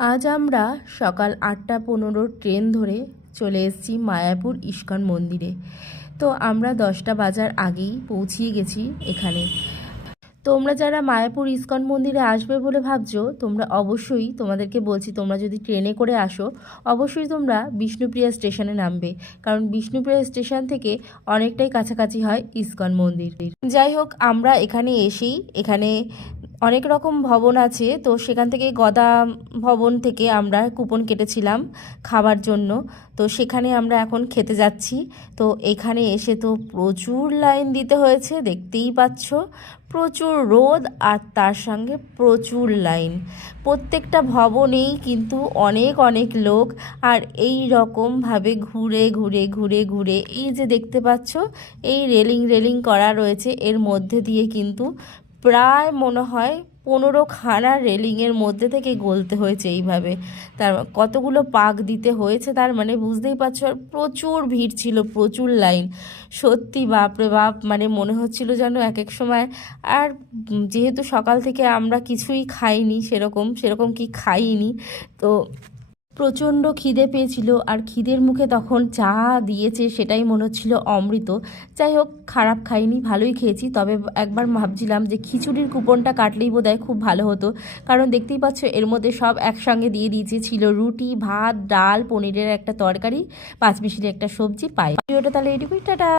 আজ আমরা সকাল 8:15 ট্রেন ধরে চলে এসেছি মায়াপুর ইস্কন মন্দিরে। তো আমরা 10টা বাজার আগেই পৌঁছিয়ে গেছি এখানে। তোমরা যারা মায়াপুর ইস্কন মন্দিরে আসবে বলে ভাবছো, তোমরা অবশ্যই, তোমাদেরকে বলছি, তোমরা যদি ট্রেনে করে আসো অবশ্যই তোমরা বিষ্ণুপ্রিয়া স্টেশনে নামবে, কারণ বিষ্ণুপ্রিয়া স্টেশন থেকে অনেকটাই কাছাকাছি হয় ইস্কন মন্দির। যাই হোক, আমরা এখানে এসেই এখানে অনেক রকম ভবন আছে, তো সেখান থেকে গদা ভবন থেকে আমরা কুপন কেটেছিলাম খাবার জন্য। তো সেখানে আমরা এখন খেতে যাচ্ছি। তো এখানে এসে তো প্রচুর লাইন দিতে হয়েছে, দেখতেই পাচ্ছ, প্রচুর রোদ আর তার সঙ্গে প্রচুর লাইন। প্রত্যেকটা ভবনেই কিন্তু অনেক অনেক লোক, আর এই রকমভাবে ঘুরে ঘুরে ঘুরে ঘুরে, এই যে দেখতে পাচ্ছ এই রেলিং করা রয়েছে, এর মধ্যে দিয়ে কিন্তু প্রায় মনে হয় 15খানা রেলিংয়ের মধ্যে থেকে গলতে হয়েছে এইভাবে। তার কতগুলো পাক দিতে হয়েছে, তার মানে বুঝতেই পারছো। আর প্রচুর ভিড় ছিল, প্রচুর লাইন। সত্যি বাপরে বাপ, মানে মনে হচ্ছিল যেন এক এক সময়। আর যেহেতু সকাল থেকে আমরা কিছুই খাইনি, সেরকম কি খাইনি, তো প্রচণ্ড খিদে পেয়েছিল। আর খিদের মুখে তখন চা দিয়েছে, সেটাই মনে হচ্ছিল অমৃত। যাই হোক, খারাপ খাইনি, ভালোই খেয়েছি। তবে একবার ভাবছিলাম যে খিচুড়ির কুপনটা কাটলেই বোধহয় খুব ভালো হতো, কারণ দেখতেই পাচ্ছ এর মধ্যে সব একসঙ্গে দিয়ে দিয়েছে। ছিল রুটি, ভাত, ডাল, পনিরের একটা তরকারি, পাঁচমিশালি একটা সবজি, পাই। ভিডিওটা তাহলে এটুকুই, টাটা।